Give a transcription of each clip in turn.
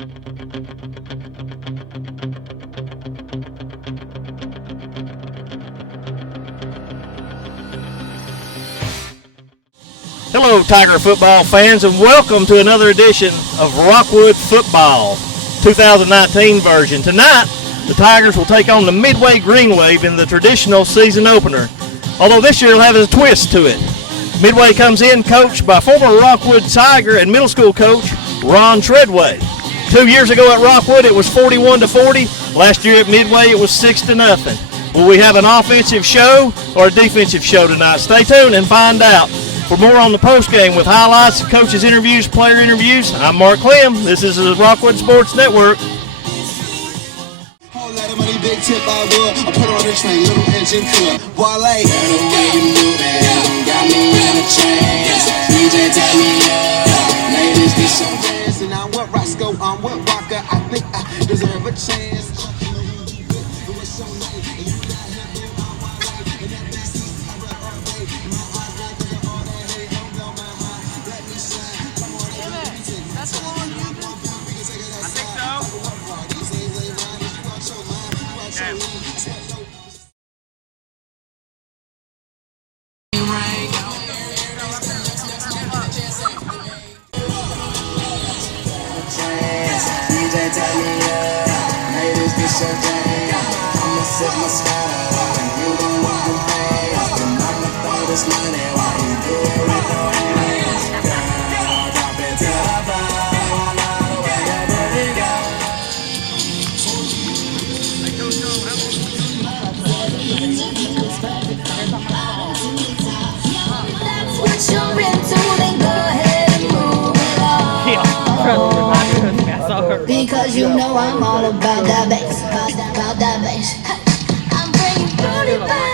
Hello, Tiger football fans, and welcome to another edition of Rockwood Football 2019 version. Tonight, the Tigers will take on the Midway Green Wave in the traditional season opener, although this year will have a twist to it. Midway comes in coached by former Rockwood Tiger and middle school coach Ron Treadway. 2 years ago at Rockwood, it was 41-40. Last year at Midway, it was 6-0. Will we have an offensive show or a defensive show tonight? Stay tuned and find out. For more on the postgame with highlights, coaches' interviews, player interviews, I'm Mark Clem. This is the Rockwood Sports Network. Whole lot of money, big tip I would. I put on the train, little engine could. Wale. Got me on a chance. DJ tell me up. Ladies, get some dance. And I'm with Roscoe, I'm with Walker. I think I deserve a chance. Because you know I'm all about that bass, about that bass. I'm bringing booty back.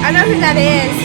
I know who that is.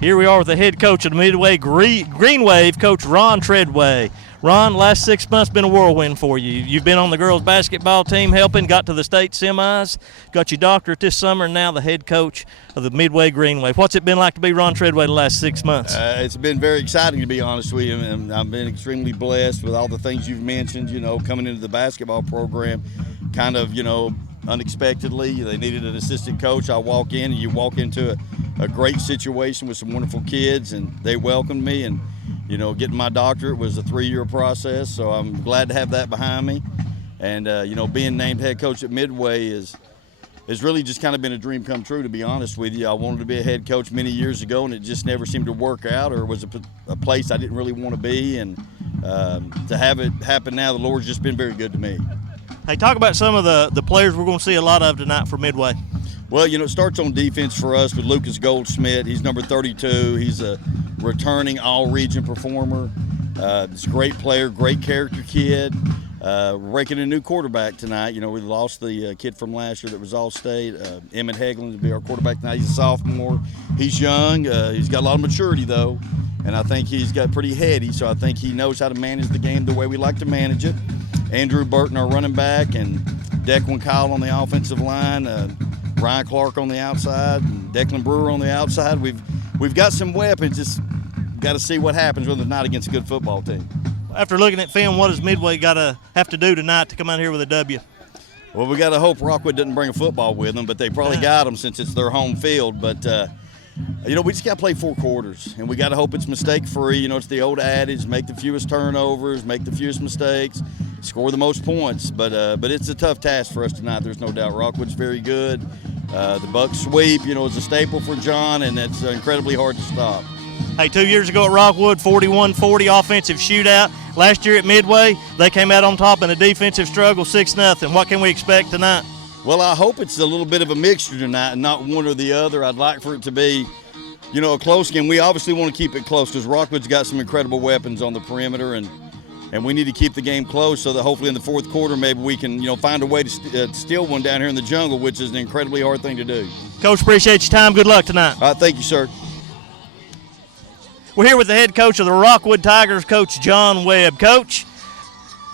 Here we are with the head coach of the Midway Green Wave, Coach Ron Treadway. Ron, last 6 months been a whirlwind for you. You've been on the girls' basketball team helping, got to the state semis, got your doctorate this summer, and now the head coach of the Midway Green Wave. What's it been like to be Ron Treadway the last 6 months? It's been very exciting, to be honest with you, and I've been extremely blessed with all the things you've mentioned, coming into the basketball program kind of, unexpectedly. They needed an assistant coach. I walk in, and you walk into a great situation with some wonderful kids, and they welcomed me, and getting my doctorate was a 3-year process, so I'm glad to have that behind me. And, being named head coach at Midway is really just kind of been a dream come true, to be honest with you. I wanted to be a head coach many years ago, and it just never seemed to work out, or was a place I didn't really want to be. And to have it happen now, the Lord's just been very good to me. Hey, talk about some of the players we're going to see a lot of tonight for Midway. Well, it starts on defense for us with Lucas Goldschmidt. He's number 32. He's a returning all-region performer. He's a great player, great character kid. breaking a new quarterback tonight. You know, we lost the kid from last year that was All-State, Emmett Hagelin, to be our quarterback tonight. He's a sophomore. He's young. He's got a lot of maturity, though, and I think he's got pretty heady, so I think he knows how to manage the game the way we like to manage it. Andrew Burton, our running back, and Declan Kyle on the offensive line, Ryan Clark on the outside, and Declan Brewer on the outside. We've got some weapons. Just got to see what happens when they're not against a good football team. After looking at film, what does Midway have to do tonight to come out here with a W? Well, we got to hope Rockwood doesn't bring a football with them, but they probably got them since it's their home field. But, you know, we just got to play 4 quarters, and we got to hope it's mistake-free. You know, it's the old adage, make the fewest turnovers, make the fewest mistakes, score the most points. But it's a tough task for us tonight, there's no doubt. Rockwood's very good. The buck sweep, you know, is a staple for John, and it's incredibly hard to stop. Hey, 2 years ago at Rockwood, 41-40 offensive shootout. Last year at Midway, they came out on top in a defensive struggle, 6-0. What can we expect tonight? Well, I hope it's a little bit of a mixture tonight and not one or the other. I'd like for it to be, you know, a close game. We obviously want to keep it close because Rockwood's got some incredible weapons on the perimeter, and we need to keep the game close so that hopefully in the fourth quarter maybe we can, you know, find a way to steal one down here in the jungle, which is an incredibly hard thing to do. Coach, appreciate your time. Good luck tonight. All right, thank you, sir. We're here with the head coach of the Rockwood Tigers, Coach John Webb. Coach,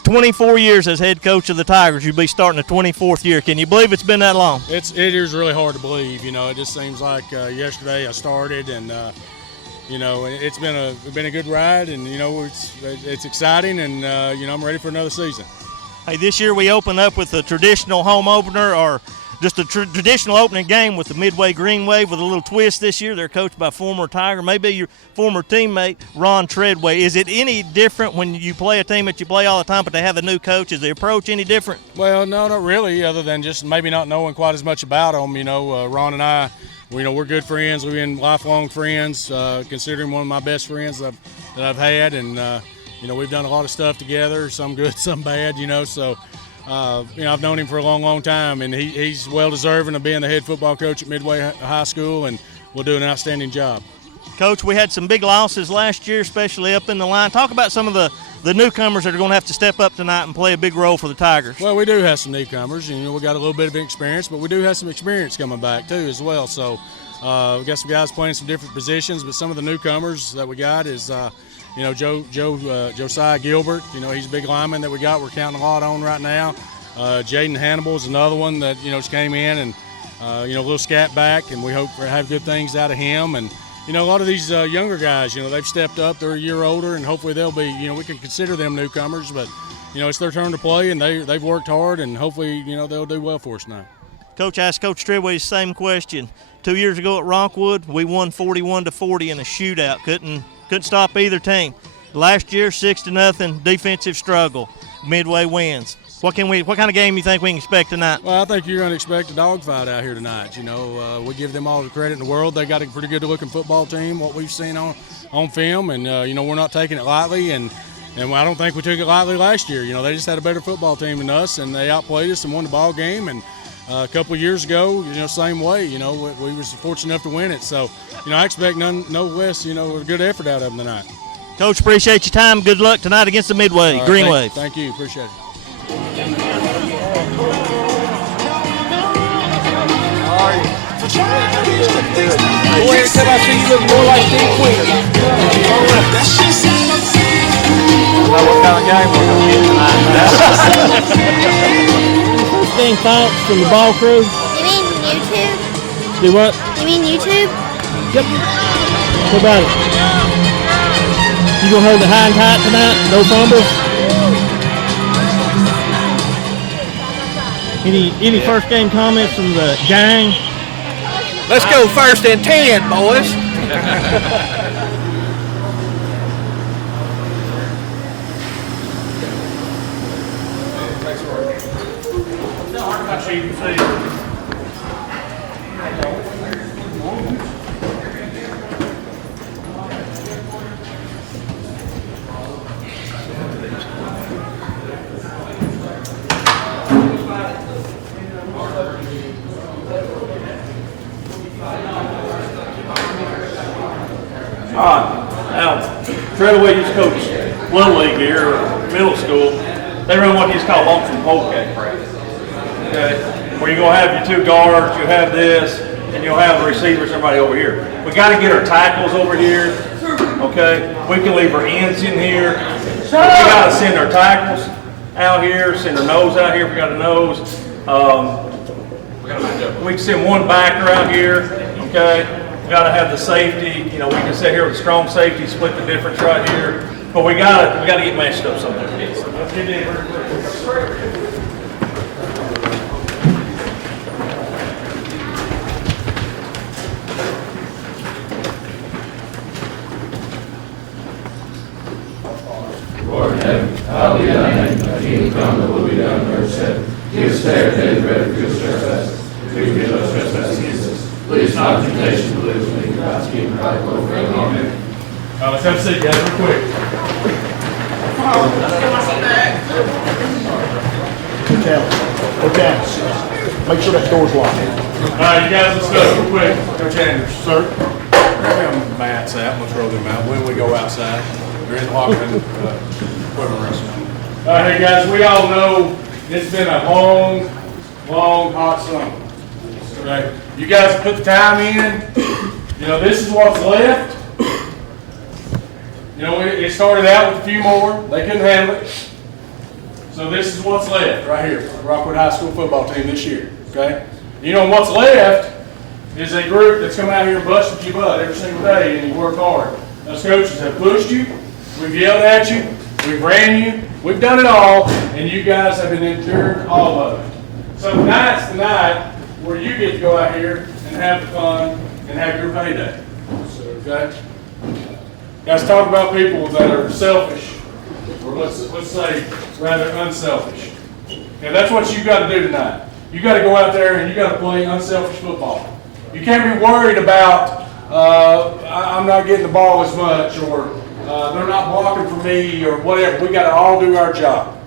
24 years as head coach of the Tigers. You'll be starting the 24th year. Can you believe it's been that long? It is really hard to believe. You know, it just seems like yesterday I started, and you know, it's been a good ride, and you know, it's exciting, and you know, I'm ready for another season. Hey, this year we open up with a traditional home opener, or just a traditional opening game with the Midway Green Wave with a little twist this year. They're coached by former Tiger, maybe your former teammate, Ron Treadway. Is it any different when you play a team that you play all the time, but they have a new coach? Is the approach any different? Well, no, not really, other than just maybe not knowing quite as much about them. You know, Ron and I, you know, we're good friends. We've been lifelong friends, considering one of my best friends that I've had. And, you know, we've done a lot of stuff together, some good, some bad, you know, so – you know, I've known him for a long, long time, and he's well-deserving of being the head football coach at Midway High School, and will do an outstanding job. Coach, we had some big losses last year, especially up in the line. Talk about some of the newcomers that are going to have to step up tonight and play a big role for the Tigers. Well, we do have some newcomers, and you know, we got a little bit of experience, but we do have some experience coming back too as well. So we got some guys playing some different positions, but some of the newcomers that we got is you know, Josiah Gilbert, you know, he's a big lineman that we got. We're counting a lot on right now. Jaden Hannibal is another one that, you know, just came in and, you know, a little scat back, and we hope to have good things out of him. And, you know, a lot of these younger guys, you know, they've stepped up. They're a year older, and hopefully they'll be, you know, we can consider them newcomers, but, you know, it's their turn to play, and they've worked hard, and hopefully, you know, they'll do well for us now. Coach, I asked Coach Treadway the same question. 2 years ago at Rockwood, we won 41-40 in a shootout. Couldn't stop either team. Last year, 6-0 defensive struggle. Midway wins. What kind of game you think we can expect tonight? Well, I think you're going to expect a dogfight out here tonight. You know, we give them all the credit in the world. They got a pretty good-looking football team, what we've seen on film, and you know, we're not taking it lightly. And I don't think we took it lightly last year. You know, they just had a better football team than us, and they outplayed us and won the ball game. And a couple of years ago, you know, same way. You know, we were fortunate enough to win it. So, you know, I expect no less, you know, a good effort out of them tonight. Coach, appreciate your time. Good luck tonight against the Midway Green Wave. Thank you. Appreciate it. Boy, every time I see you look more like Steve Queen. What kind of game we're going to get tonight? First thing, thoughts from the ball crew? You mean YouTube? Do what? You mean YouTube? Yep. What about it? You going to hold it high and tight tonight? No fumbles? Any first game comments from the gang? Let's go 1st and 10, boys. All right, now, Treadway used to coach Little League here, or middle school. They run what is called lonesome polecat practice. Okay, where you're gonna have your two guards, you have this, and you'll have the receivers, everybody over here. We got to get our tackles over here. Okay, we can leave our ends in here. We got to send our tackles out here, send our nose out here if we got a nose. We can send one backer out here. Okay, we got to have the safety. You know, we can sit here with a strong safety, split the difference right here. But we got to get matched up somewhere. Let's get in real quick. Lord in heaven, hallowed be thy name, thy kingdom come, thy will be done on earth as heaven. Give us today our daily bread, and forgive us our trespasses. We forgive those trespasses against us. Lead us not into temptation, but deliver us from evil. God's kingdom, power, and glory forever. Amen. Let's have a seat, guys, real quick. Okay. Make sure that door's locked. All right, you guys, let's go real quick. Coach Andrews, Sir? grab them mats out. Let's roll them out. When we go outside, they're in the locker room, equipment restaurant. All right, hey guys, we all know it's been a long, hot summer. Okay, you guys put the time in. You know, this is what's left. You know, it started out with a few more. They couldn't handle it. So this is what's left right here, the Rockwood High School football team this year. Okay, you know what's left is a group that's come out here and busted your butt every single day, and you work hard. Us coaches have pushed you. We've yelled at you. We've ran you. We've done it all, and you guys have been endured all of it. So tonight's the night where you get to go out here and have the fun and have your payday. Okay? Guys, talk about people that are selfish, or let's say rather unselfish. And that's what you've got to do tonight. You got to go out there and you got to play unselfish football. You can't be worried about I'm not getting the ball as much, or they're not blocking for me, or whatever. We got to all do our job.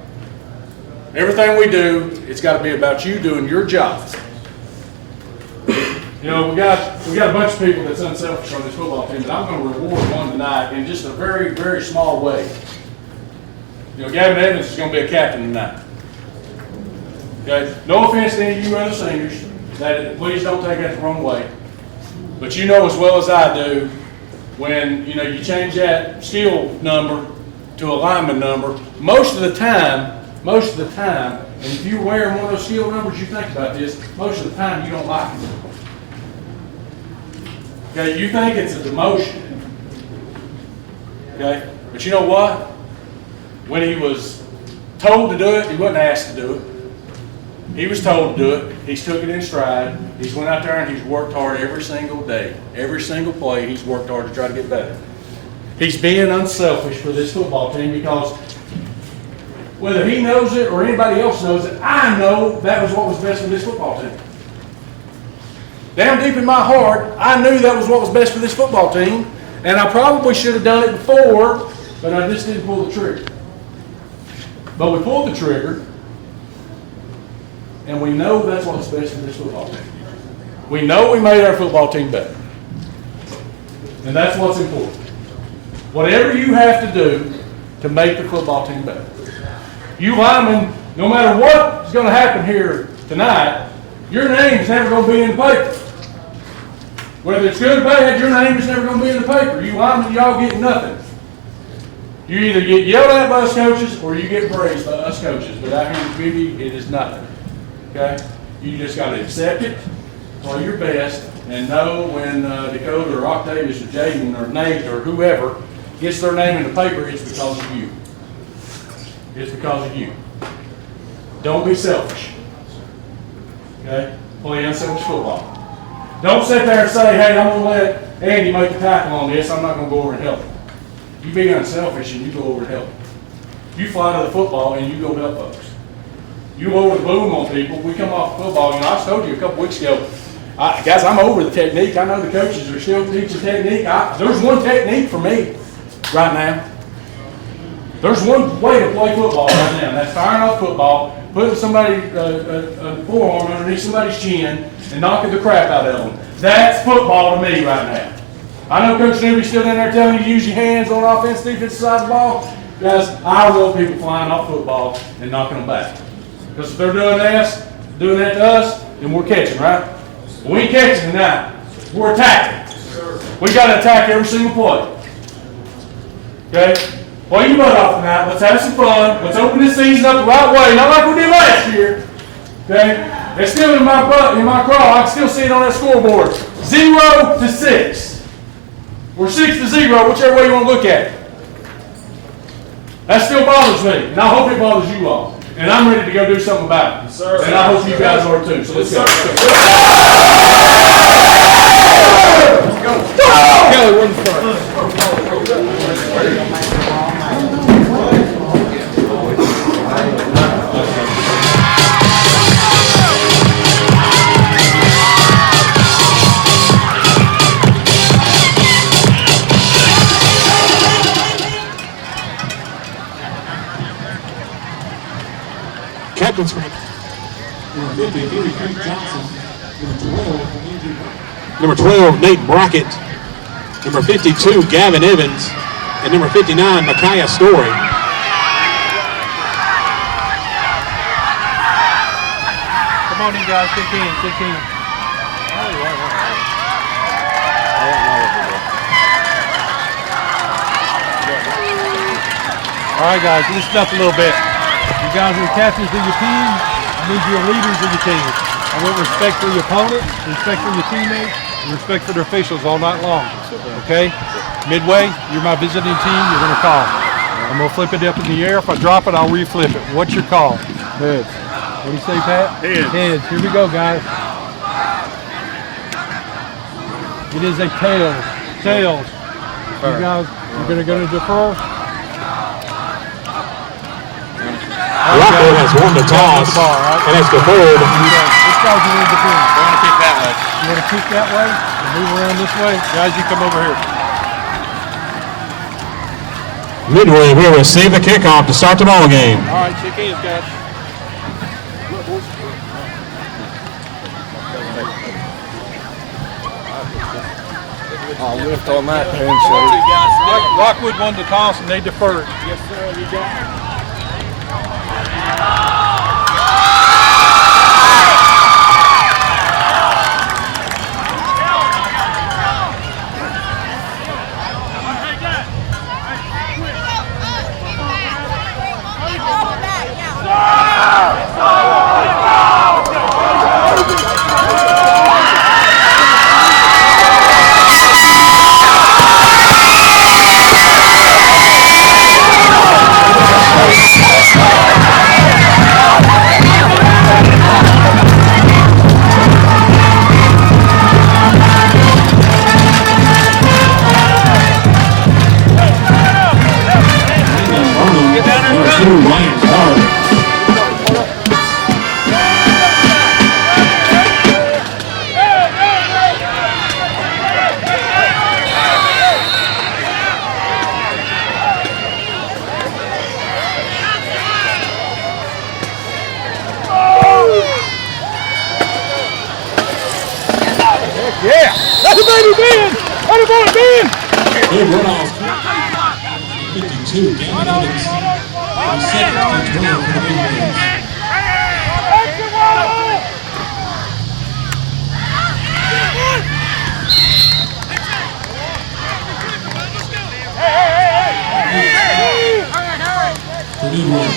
Everything we do, it's got to be about you doing your job. You know, we got a bunch of people that's unselfish on this football team, but I'm going to reward one tonight in just a very, very small way. You know, Gavin Evans is going to be a captain tonight. Okay? No offense to any of you other seniors. Please don't take that the wrong way. But you know as well as I do, when you know you change that skill number to a lineman number, most of the time, and if you're wearing one of those skill numbers, you think about this, most of the time you don't like it. Okay, you think it's a demotion. Okay, but you know what? When he was told to do it, he wasn't asked to do it. He was told to do it. He's took it in stride. He's went out there and he's worked hard every single day. Every single play, he's worked hard to try to get better. He's being unselfish for this football team because whether he knows it or anybody else knows it, I know that was what was best for this football team. Down deep in my heart, I knew that was what was best for this football team, and I probably should have done it before, but I just didn't pull the trigger. But we pulled the trigger, and we know that's what's best for this football team. We know we made our football team better, and that's what's important. Whatever you have to do to make the football team better. You linemen, no matter what's going to happen here tonight, your name's never going to be in the paper. Whether it's good or bad, your name is never going to be in the paper. You linemen, y'all get nothing. You either get yelled at by us coaches or you get praised by us coaches. But out here in the community, it is nothing. Okay? You just got to accept it, play your best, and know when Dakota or Octavius or Jaden or Nate or whoever gets their name in the paper, it's because of you. It's because of you. Don't be selfish. Okay? Play unselfish football. Don't sit there and say, hey, I'm going to let Andy make the tackle on this. I'm not going to go over and help him. You be unselfish and you go over and help him. You fly to the football and you go help folks. You over the boom on people. We come off football. You know, I told you a couple weeks ago, guys, I'm over the technique. I know the coaches are still teaching technique. There's one technique for me right now. There's one way to play football right now, and that's firing off football, putting somebody a forearm underneath somebody's chin and knocking the crap out of them. That's football to me right now. I know Coach Newby's still in there telling you to use your hands on offense, defensive side of the ball. Guys, I want people flying off football and knocking them back. Because if they're doing that to us, then we're catching, right? We ain't catching tonight. We're attacking. We got to attack every single play. Okay? Well, you butt off tonight. Let's have some fun. Let's open this season up the right way. Not like we did last year. Okay? It's still in my butt, in my crawl. I can still see it on that scoreboard. 0-6. Or 6-0, whichever way you want to look at it. That still bothers me, and I hope it bothers you all. And I'm ready to go do something about it. Yes, sir. And I hope you guys are too. So let's go. Kelly, we're in front. Captain's rank. Number 12, Nate Brackett. Number 52, Gavin Evans. And number 59, Micaiah Story. Come on in, guys. Kick in. All right, guys. Listen up a little bit. You guys are the captains of your team. I need you leaders of your team. I want respect for your opponent, respect for your teammates, and respect for the officials all night long. Okay? Midway, you're my visiting team. You're going to call. I'm going to flip it up in the air. If I drop it, I'll reflip it. What's your call? Heads. What do you say, Pat? Heads. Heads. Here we go, guys. It is a tails. Tails. You guys, you're going to go to defer. Rockwood has won the toss, and it's deferred. This guy's going to defend. We're going to kick that way. You want to kick that way and move around this way? Guys, you come over here. Midway will receive the kickoff to start the ball game. All right, kick in, guys. Oh, lift on that handshake. Rockwood won the toss and they deferred. Yes, sir. You got it. Yeah! That's a baby Ben! That's a boy Ben! Good runoff. 52, Gavin Evans. And second to 12 for the Midways. For Midway.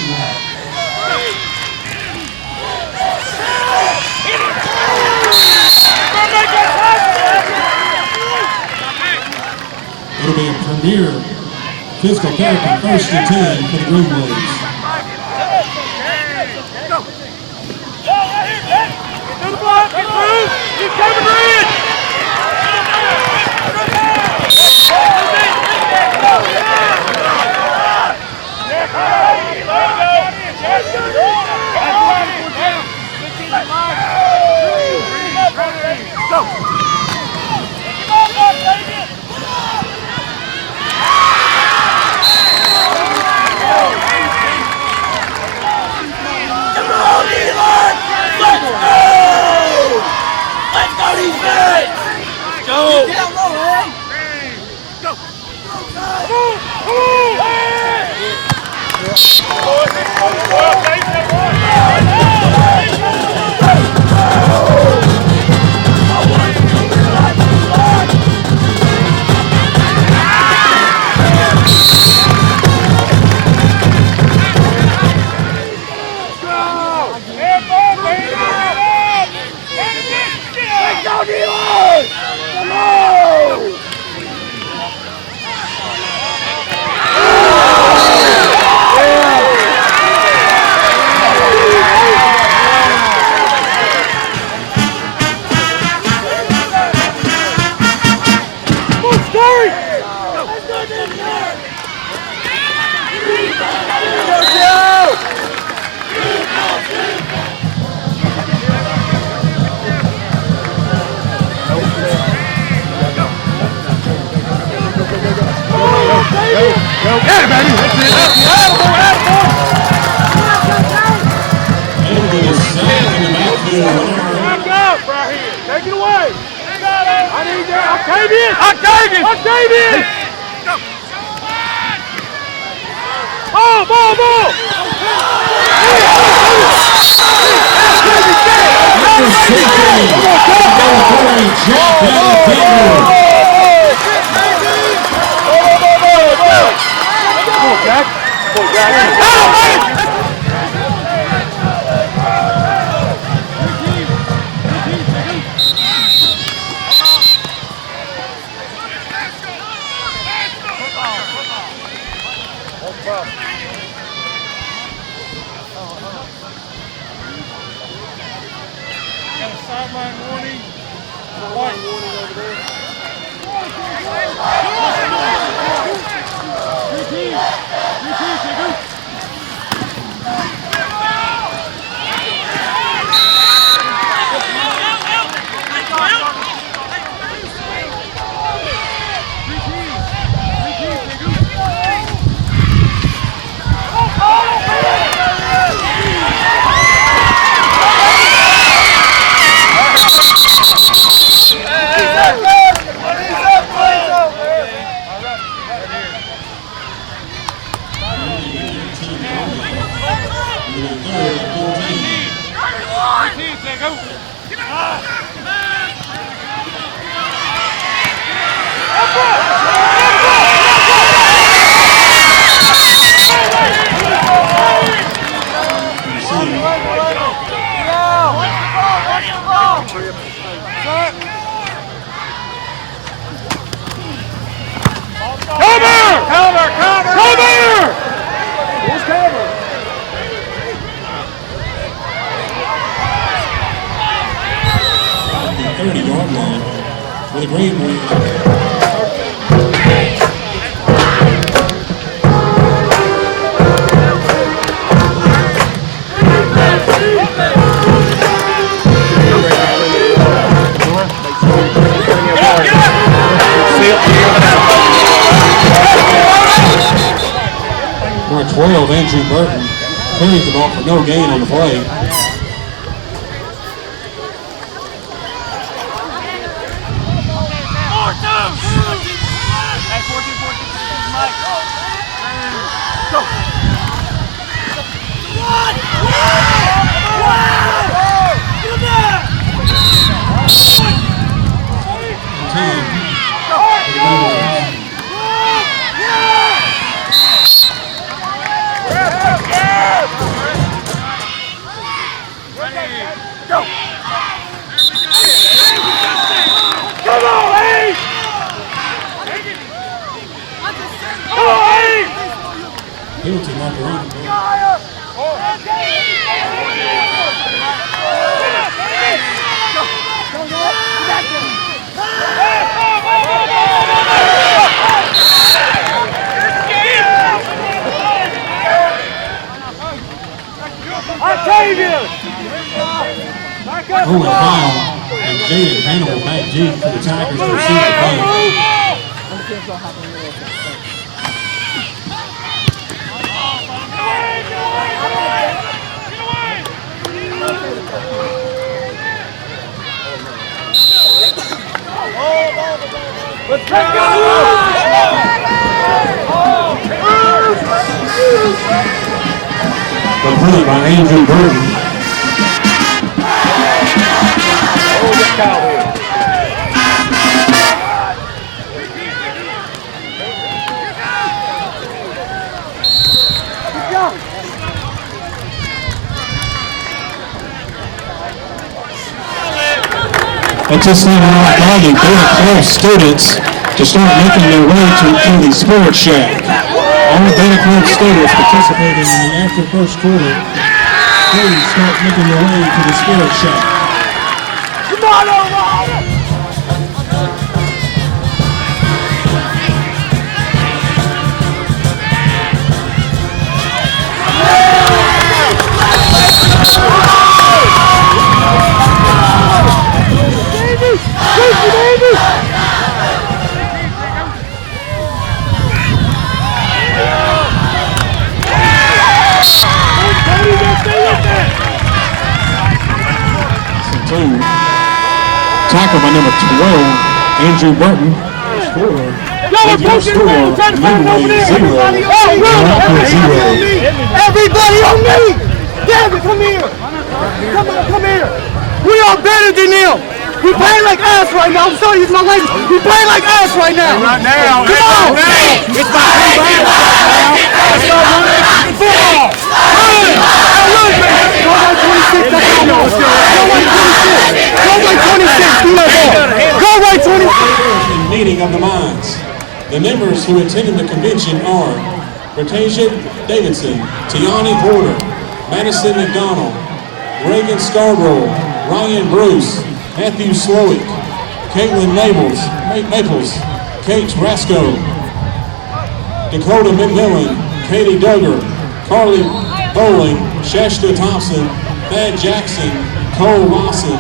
It'll be a premier physical therapy, 1st and 10 for the Green Waves. Get it, baby. That's it. Everything is safe in the backfield. Back up right here. Take it away. I need that. Octavius. Ball. Jack. Got a sideline warning. White warning over there. For the Greenway. Number 12, Andrew Burton, carries the ball for no gain on the play. Owen Powell and Jaden Hannibal back deep for the Tigers to receive the ball. Let's go! Complete by Andrew Burton. At this time, we're inviting Beta Club students to start making their way to the Sports Shack. All Beta Club students participating in the after first quarter, please start making their way to the Sports Shack. Come on, Omar! 2. Tackle by number 12, Andrew Burton. With your score, Midway 0, Rockwood 0. Everybody on me! David, come here! Come here! We are better than them! We play like ass right now. I'm sorry, it's my language. We play like ass right now. Right now. Come on. It's my Let's go, football. Go like 26. That's all. Go like 26. Go like 26. Go like 26. Meeting of the minds. The members who attended the convention are Bertasia Davidson, Tiani Porter, Madison McDonald, Reagan Scarborough, Ryan Bruce, Matthew Slowick, Caitlin Maples, Kate Rasco, Dakota McMillan, Katie Duggar, Carly Bowling, Shasta Thompson, Thad Jackson, Cole Lawson,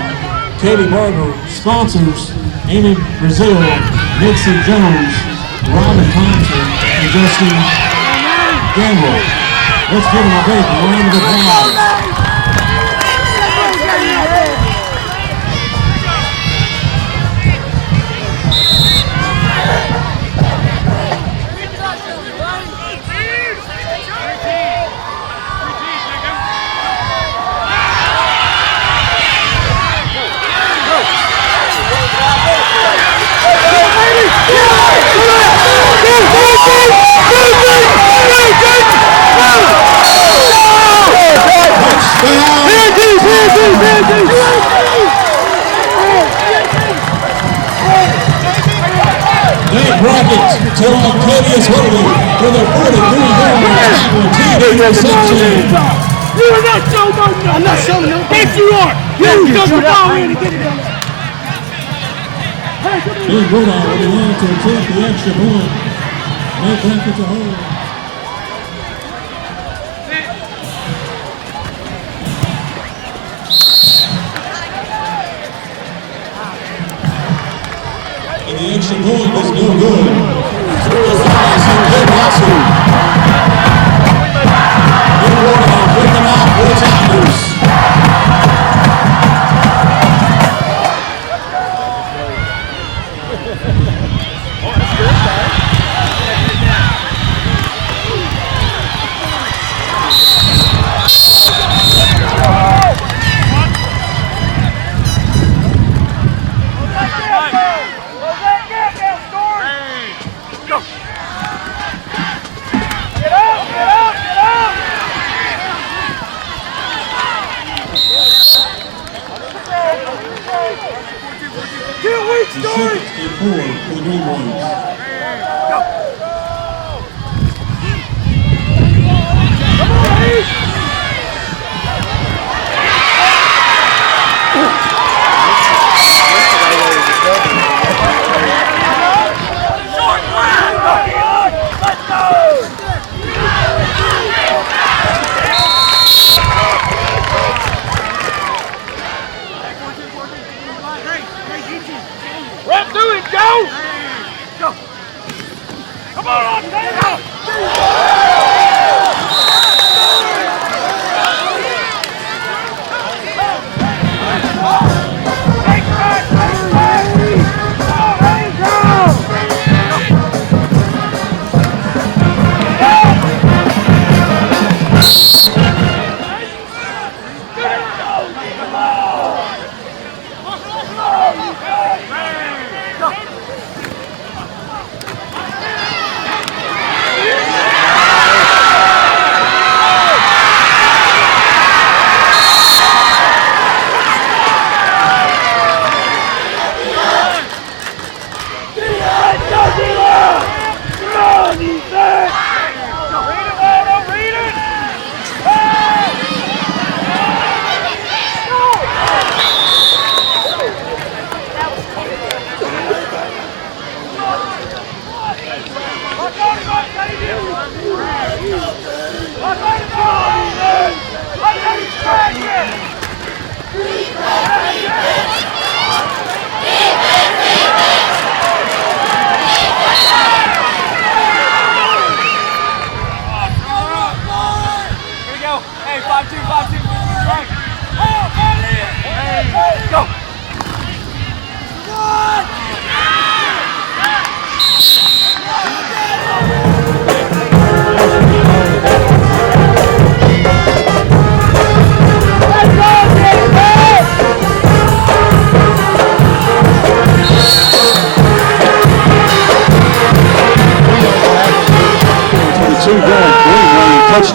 Katie Barber. Sponsors, Amy Brazil, Nixon Jones, Robin Thompson, and Justin Gamble. Let's give them a big round of applause. Brackets to Octavius Whitley with a 43-yard reception. You are not showing no. I'm not showing no. Yes, you are. You took the ball in and get it done. Big Woodall will be on to attempt the extra point. No bracket to hold. And the extra point is no good. Good Russell. Big Woodall picking off for the Tigers.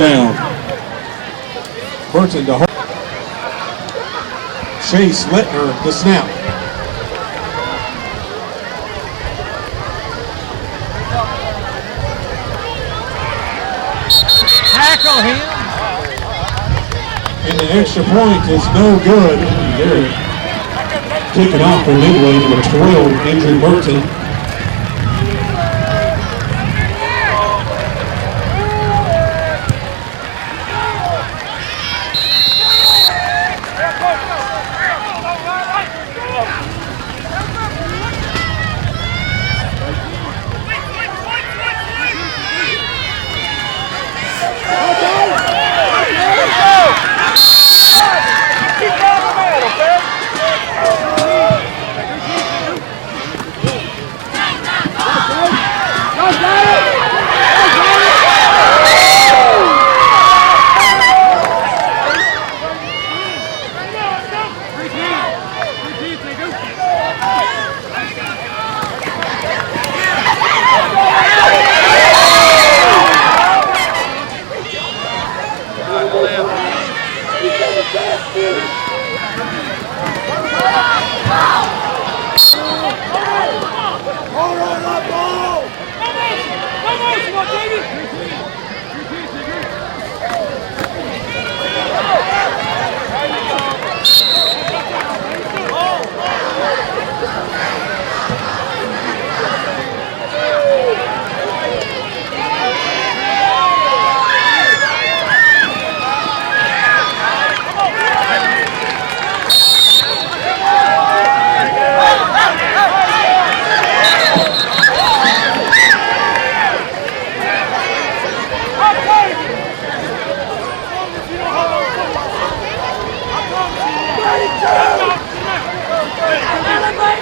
down. Burton to hold. Chase Littner, the snap. Tackle him. And the extra point is no good. They're kicking off for Midway to a 12 injured Burton.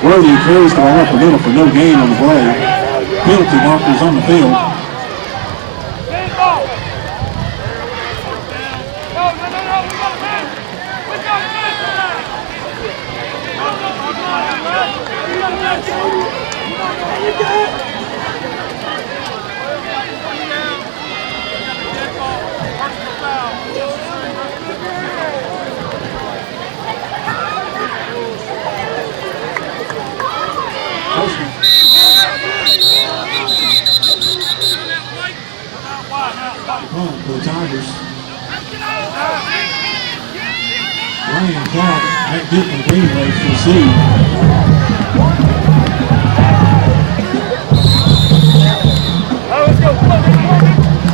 Brody carries the ball up the middle for no gain on the play. Penalty markers on the field. For the Tigers. Ryan Clark at Newton Greenway to receive.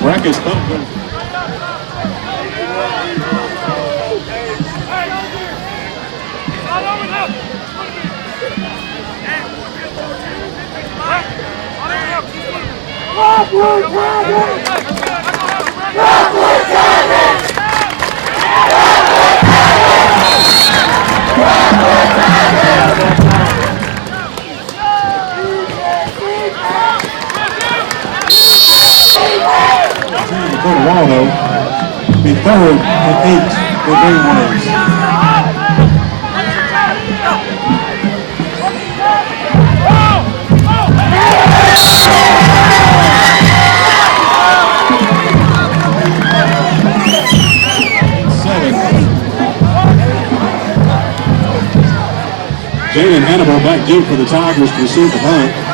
Brackets up. Rockwood Dragons! Rockwood Dragons! Rockwood Dragons! Trying to go to Waldo. Be third and 8 for Greenways. Jalen Hannibal back deep for the Tigers to receive the punt.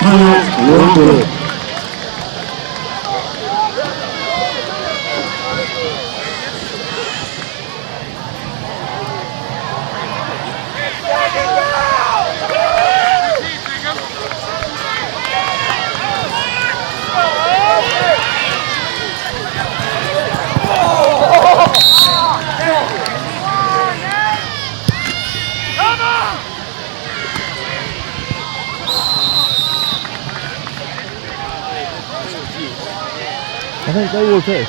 Timeout, Rockwood. I think they will too.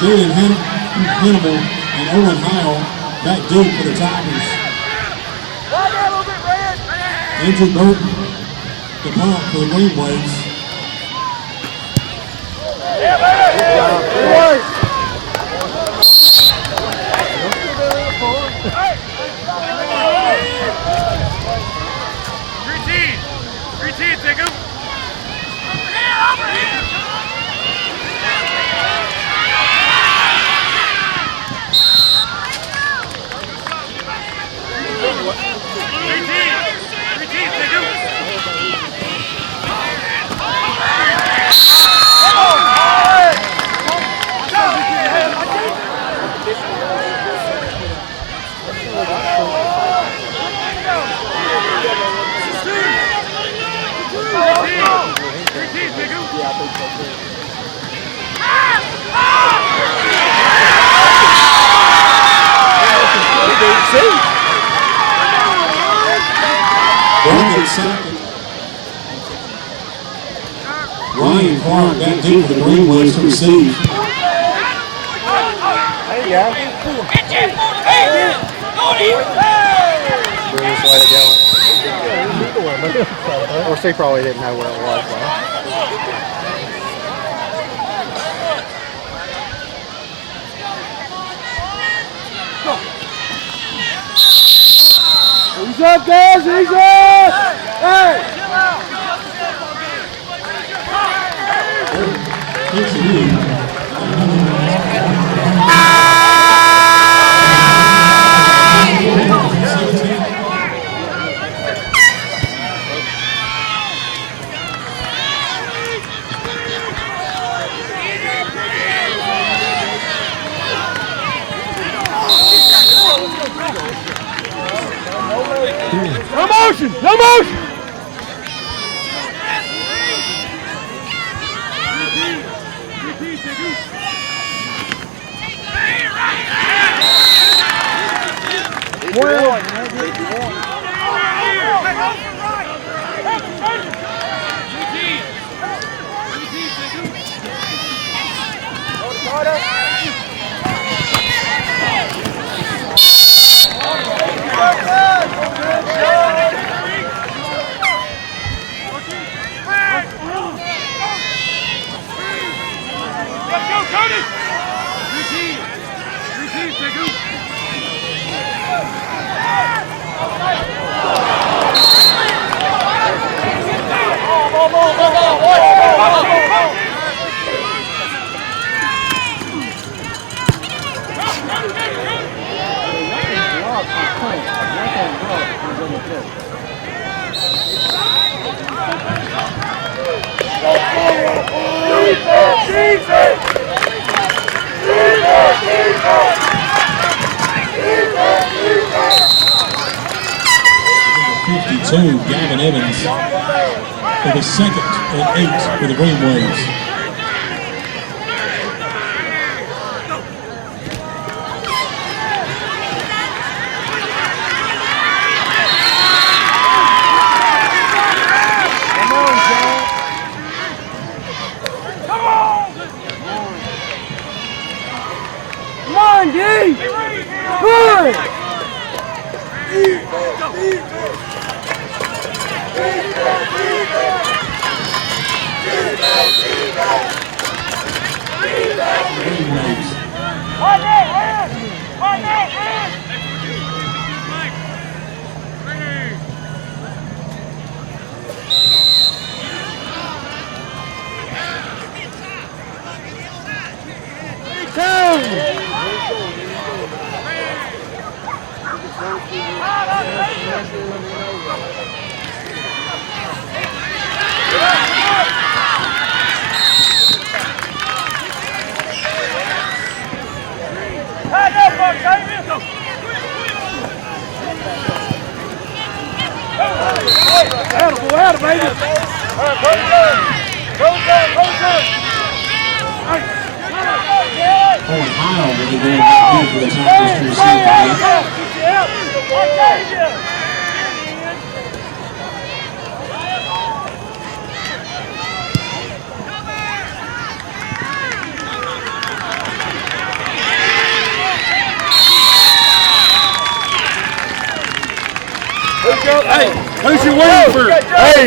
Julian Hannibal and Owen Howell back deep for the Tigers. Andrew Burton, the punt for the Greenways. Routine, take him. Over here. Ryan Clark back deep for the Greenways to receive. There you go. This way to go. Or she probably didn't know where it was. Ease up, guys! Ease up! Hey! No motion! No motion! and Evans for the 2nd and 8 for the Green Waves. Come on, D! Good! Owen Heil will be going back in for the Tigers to receive the ball. Hey, who's your wing for? Hey.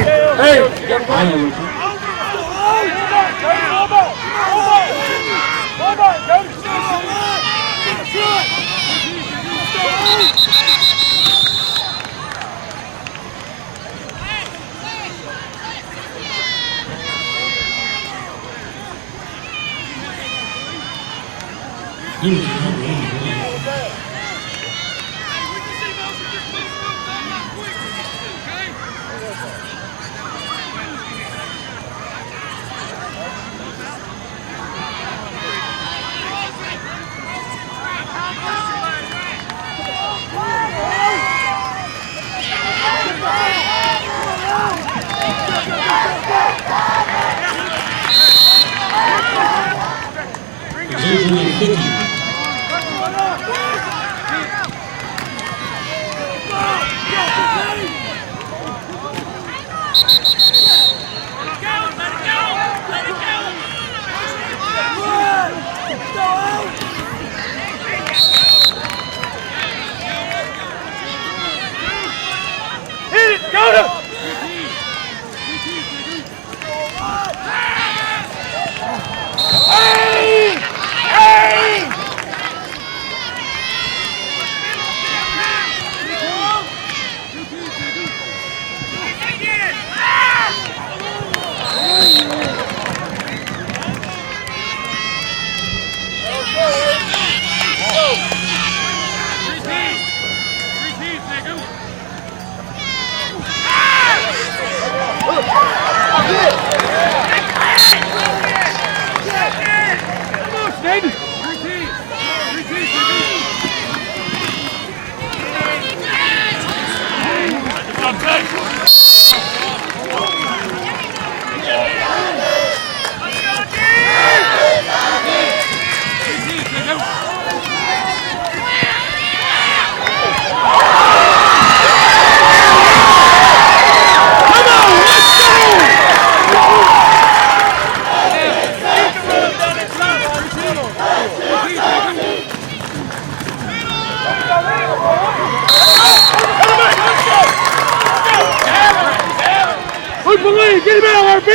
Get him out, RB!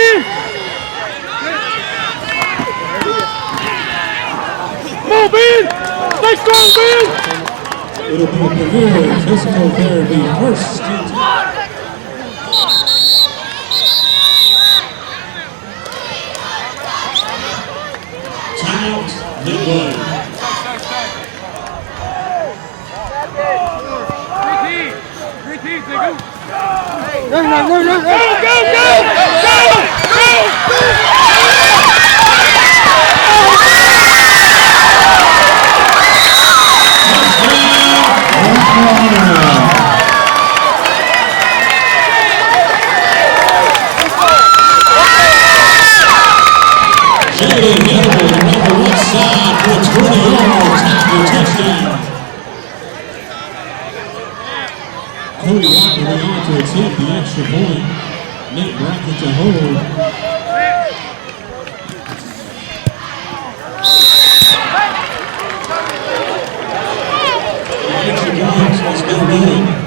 Come on, Ben! Stay strong, Ben! It'll be a Premier Physical Therapy first. Timeout, Midway. Go, go, go! Net bracket to hold. Let's go good.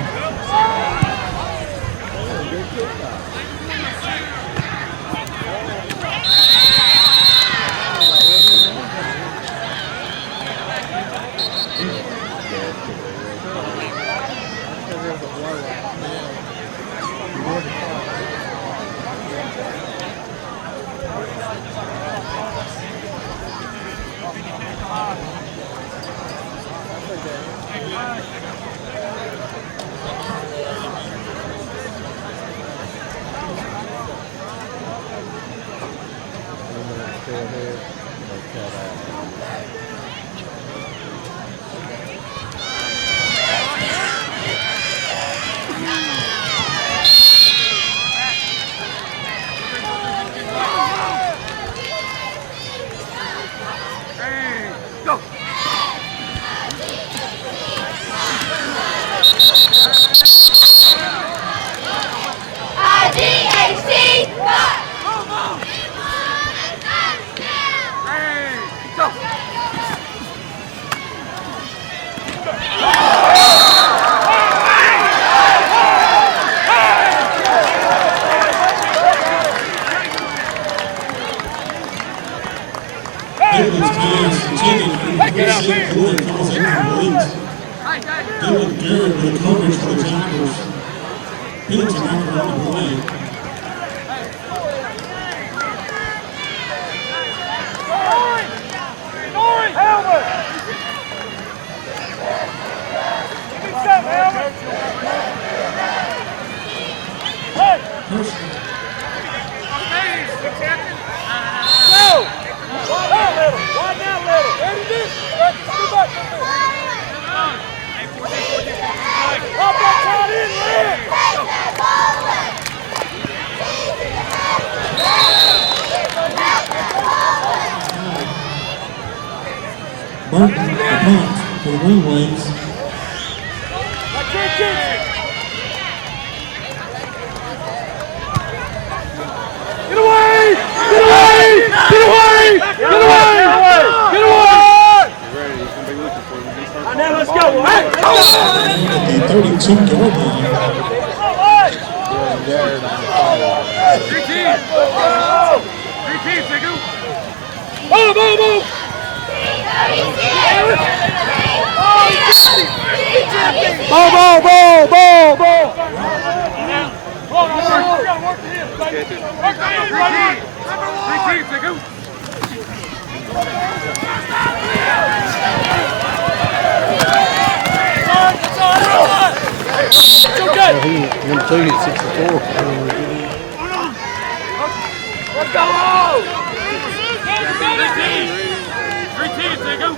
Burton, the punt for the Green Waves. Get away! Get away! Get away! Get away! Get away! Now let's go! Hey! At the 32-yard line. Three teams, Nigu! Move, move, move! Ball, ball, ball, ball, ball! We gotta work the hips, baby. Work the hips, baby! Three teams, Nigu! It's okay! Number 2 hit 64. Let's go! Three teams, Nigu!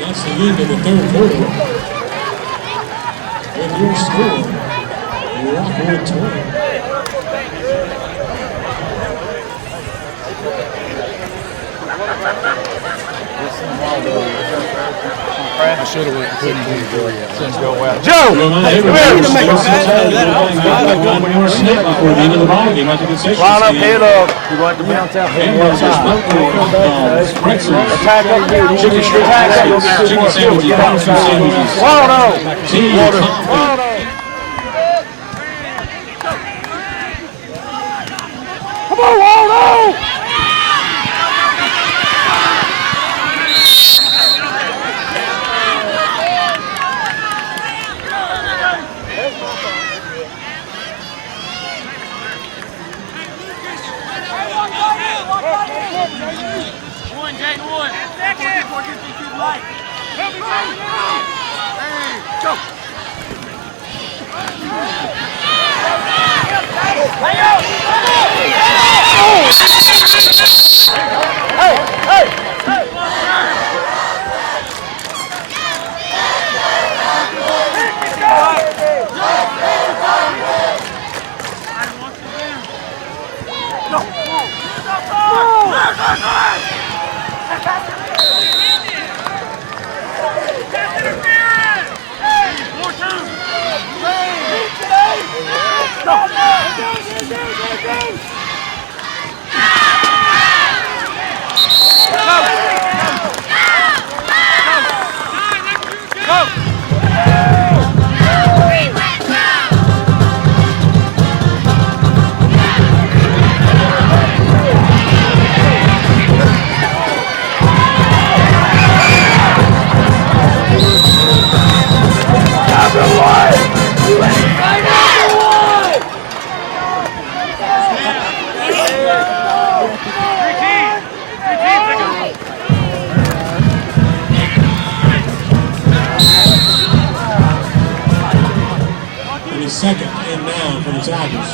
That's the end of the third quarter. With your score, Rockwood 20. This is I should have went and put 24 yet. Didn't go well. Joe! Line up, head up. You want to bounce out. Attack up here. Attack up. Chicken sandwiches. Waldo! Water. Come on, Waldo! Second and now for the Tigers.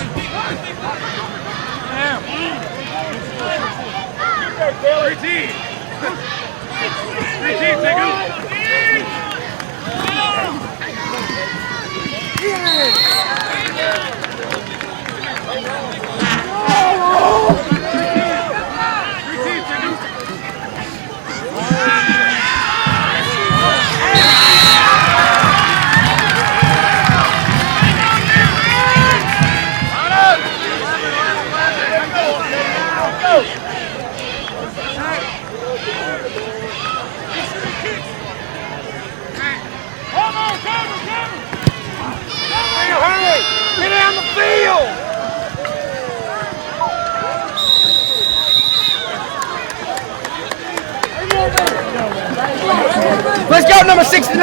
Let's go, number 69.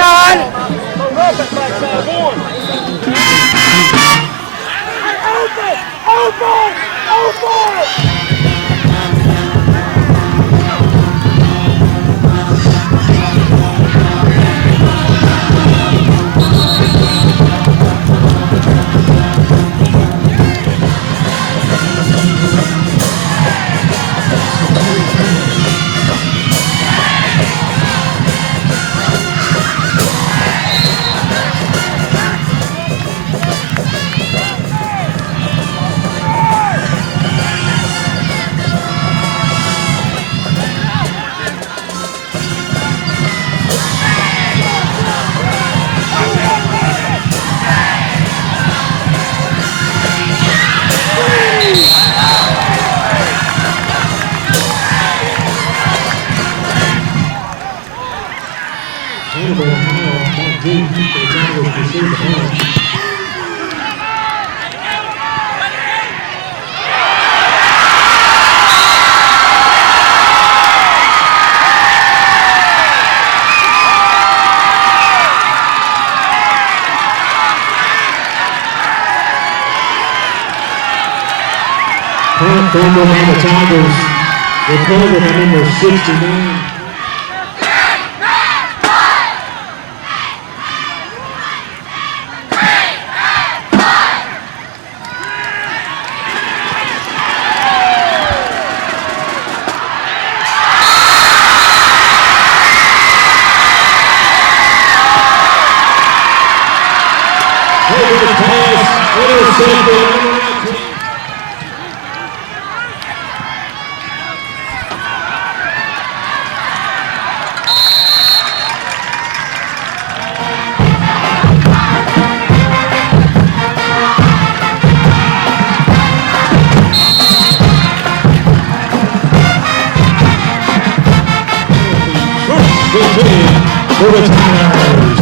Open! Fumble on the Tigers. Recovered by number 69. for the Tigers.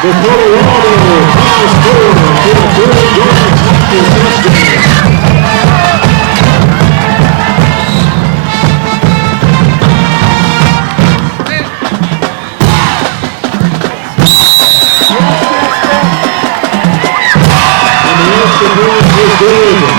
The Colorado has scored for the 30-yard touchdown. And the extra point is good.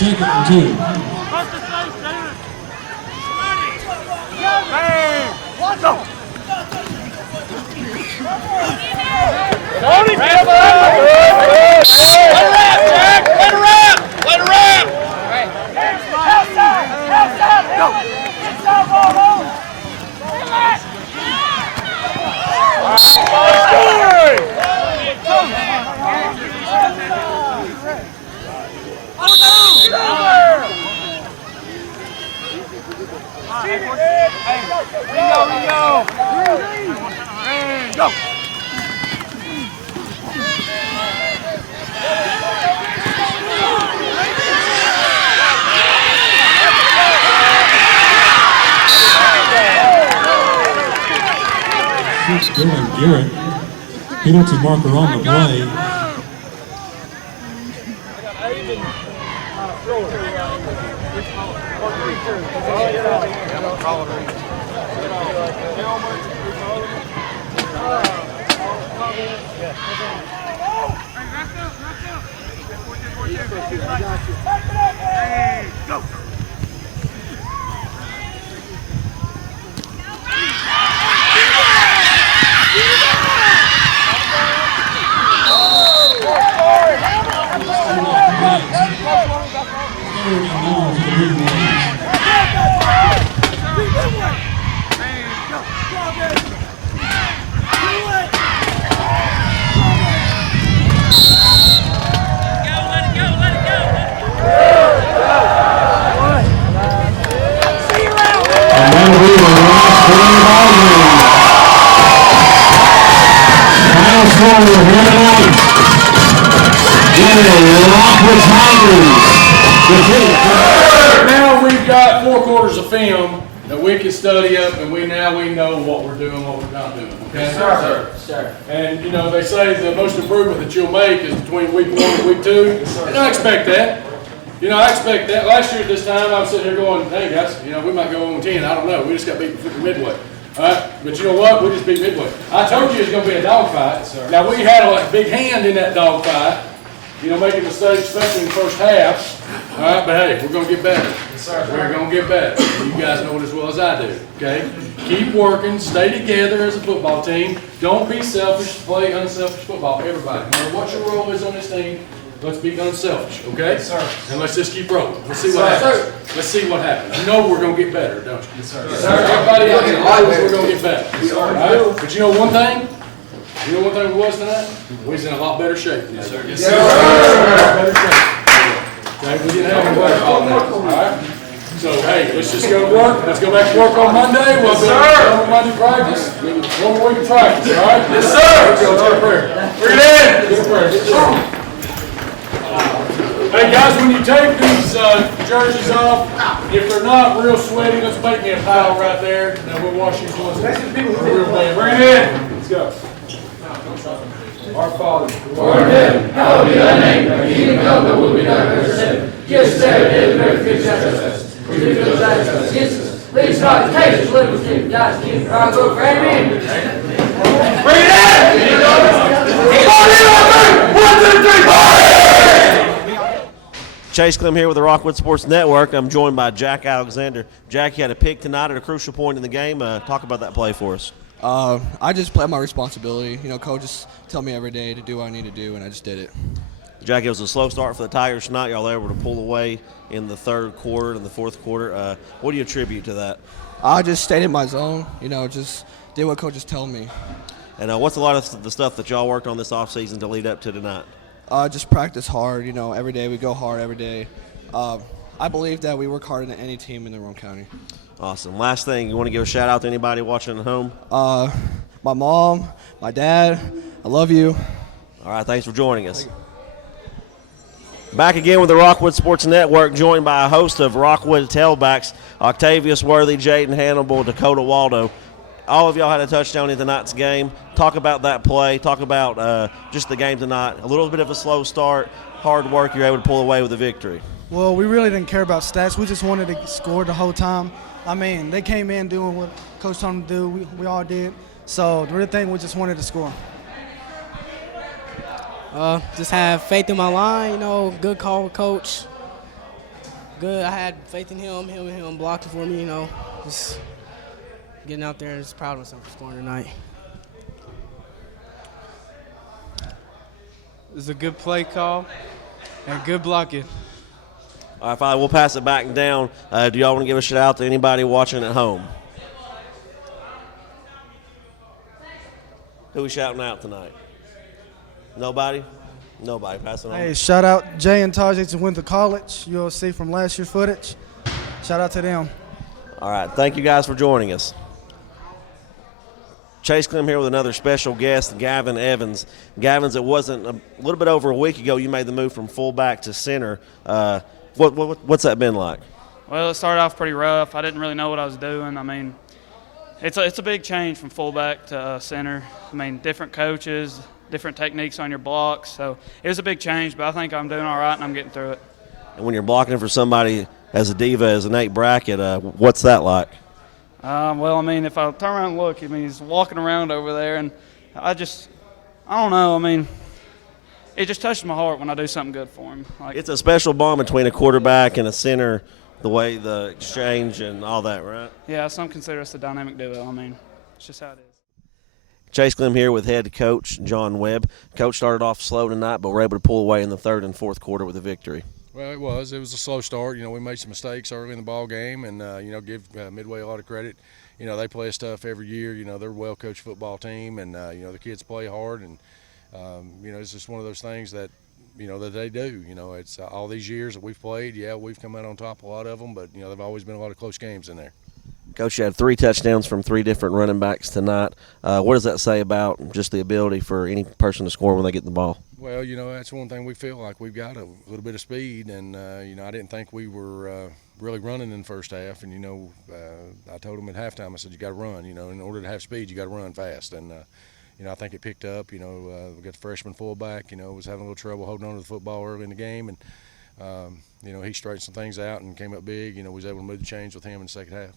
Second and 2. Go! Dylan Garrett, penalty marker on the play. Go! score here tonight. The Rockwood Tigers. Now we've got 4 quarters of film that we can study up, and we know what we're doing, what we're not doing. Okay? Yes, sir. Sir. And you know, they say the most improvement that you'll make is between week 1 and week 2. And I expect that. You know, I expect that. Last year at this time, I was sitting here going, hey guys, you know, we might go 0-10. I don't know. We just got beat for Midway. All right, but you know what? We just beat Midway. I told you it was going to be a dogfight. Now we had a big hand in that dogfight. You know, making mistakes, especially in the first half. All right, but hey, we're going to get better. Yes, sir. We're going to get better. You guys know it as well as I do, okay? Keep working. Stay together as a football team. Don't be selfish. Play unselfish football, everybody. No matter what your role is on this team, let's be unselfish, okay? Yes, sir. And let's just keep rolling. Let's see what happens. Let's see what happens. You know we're going to get better, don't you? Yes, sir. Yes, sir. Everybody out here knows we're going to get better. Yes, all right? But you know one thing? You know what thing we was tonight? We was in a lot better shape. Yes, sir. Yes, sir. Better shape. Okay, we didn't have any work all that. All right. So hey, let's just go to work. Let's go back to work on Monday. We'll do Monday practice. One more week of practice. All right. Yes, sir. Let's go to a prayer. Bring it in. Get a prayer. Hey guys, when you take these jerseys off, if they're not real sweaty, let's make me a pile right there, and then we'll wash these ones. Real bad. Bring it in. Let's go. Our Father, who art in heaven, hallowed be thy name. Thy kingdom come, thy will be done on earth as in heaven. Give us today our daily bread, forgive us our trespasses. Forgive us our trespasses against us. Lead us not into temptation, but deliver us from evil. God's kingdom, power, glory, forever. Amen. Bring it in! 1, 2, 3, Chase Clem here with the Rockwood Sports Network. I'm joined by Jack Alexander. Jack, you had a pick tonight at a crucial point in the game. Talk about that play for us. I just play my responsibility. You know, coaches tell me every day to do what I need to do, and I just did it. Jack, it was a slow start for the Tigers tonight. Y'all were able to pull away in the third quarter and the fourth quarter. What do you attribute to that? I just stayed in my zone, you know, just did what coaches tell me. And what's a lot of the stuff that y'all worked on this offseason to lead up to tonight? Just practice hard, you know, every day. We go hard every day. I believe that we work harder than any team in the Rowan County. Awesome. Last thing, you want to give a shout-out to anybody watching at home? My mom, my dad, I love you. All right, thanks for joining us. Back again with the Rockwood Sports Network, joined by a host of Rockwood tailbacks, Octavius Worthy, Jaden Hannibal, Dakota Waldo. All of y'all had a touchdown in tonight's game. Talk about that play. Talk about just the game tonight. A little bit of a slow start, hard work. You're able to pull away with a victory. Well, we really didn't care about stats. We just wanted to score the whole time. I mean, they came in doing what Coach told them to do. We all did. So the real thing, we just wanted to score. Just have faith in my line, you know, good call with Coach. Good, I had faith in him blocking for me, you know. Just getting out there and just proud of myself for scoring tonight. It was a good play call and good blocking. All right, fine. We'll pass it back down. Do y'all want to give a shout out to anybody watching at home? Who we shouting out tonight? Nobody? Nobody. Pass it on. Hey, shout out Jay and Tajay to went to college. You'll see from last year's footage. Shout out to them. All right. Thank you guys for joining us. Chase Clem here with another special guest, Gavin Evans. Gavin, it wasn't a little bit over a week ago you made the move from fullback to center. What's that been like? Well, it started off pretty rough. I didn't really know what I was doing. I mean, it's a big change from fullback to center. I mean, different coaches, different techniques on your blocks. So it was a big change, but I think I'm doing all right and I'm getting through it. And when you're blocking for somebody as a diva as Nate Brackett, what's that like? Well, I mean, if I turn around and look, I mean, he's walking around over there, and I don't know. I mean, it just touches my heart when I do something good for him. Like, it's a special bond between a quarterback and a center, the way the exchange and all that, right? Yeah, some consider us a dynamic duo. I mean, it's just how it is. Chase Clem here with head coach John Webb. Coach started off slow tonight, but we're able to pull away in the third and fourth quarter with a victory. Well, it was a slow start. You know, we made some mistakes early in the ball game, and you know, give Midway a lot of credit. You know, they play us tough every year. You know, they're a well-coached football team, and you know, the kids play hard, and you know, it's just one of those things that you know that they do. You know, it's all these years that we've played. Yeah, we've come out on top a lot of them, but you know, there've always been a lot of close games in there. Coach, you had 3 touchdowns from 3 different running backs tonight. What does that say about just the ability for any person to score when they get the ball? Well, that's one thing we feel like we've got a little bit of speed, and I didn't think we were really running in the first half. And I told them at halftime, I said, you got to run. In order to have speed, you got to run fast. And I think it picked up. We got the freshman fullback. Was having a little trouble holding on to the football early in the game, and he straightened some things out and came up big. We was able to move the chains with him in the second half.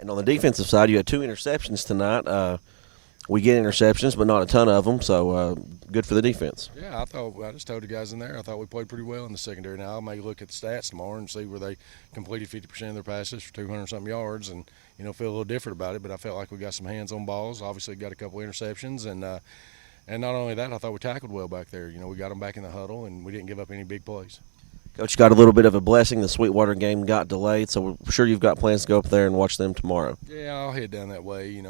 And on the defensive side, you had 2 interceptions tonight. We get interceptions, but not a ton of them, so good for the defense. Yeah, I just told the guys in there, I thought we played pretty well in the secondary. Now, I may look at the stats tomorrow and see where they completed 50% of their passes for 200-something yards and, feel a little different about it, but I felt like we got some hands-on balls. Obviously, got a couple of interceptions, and not only that, I thought we tackled well back there. We got them back in the huddle, and we didn't give up any big plays. Coach, got a little bit of a blessing. The Sweetwater game got delayed, so we're sure you've got plans to go up there and watch them tomorrow. Yeah, I'll head down that way.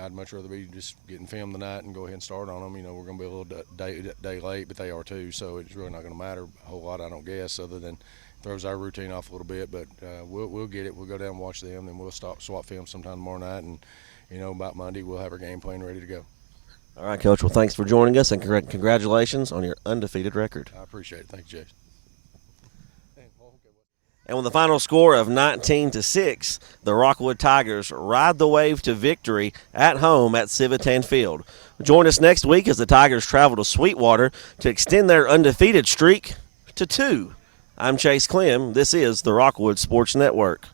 I'd much rather be just getting film tonight and go ahead and start on them. We're going to be a little day late, but they are too, so it's really not going to matter a whole lot, I don't guess, other than throws our routine off a little bit. But we'll get it. We'll go down and watch them, and we'll swap film sometime tomorrow night, and about Monday we'll have our game plan ready to go. All right, Coach. Well, thanks for joining us, and congratulations on your undefeated record. I appreciate it. Thank you, Jason. And with the final score of 19-6, the Rockwood Tigers ride the wave to victory at home at Civitan Field. Join us next week as the Tigers travel to Sweetwater to extend their undefeated streak to 2. I'm Chase Clem. This is the Rockwood Sports Network.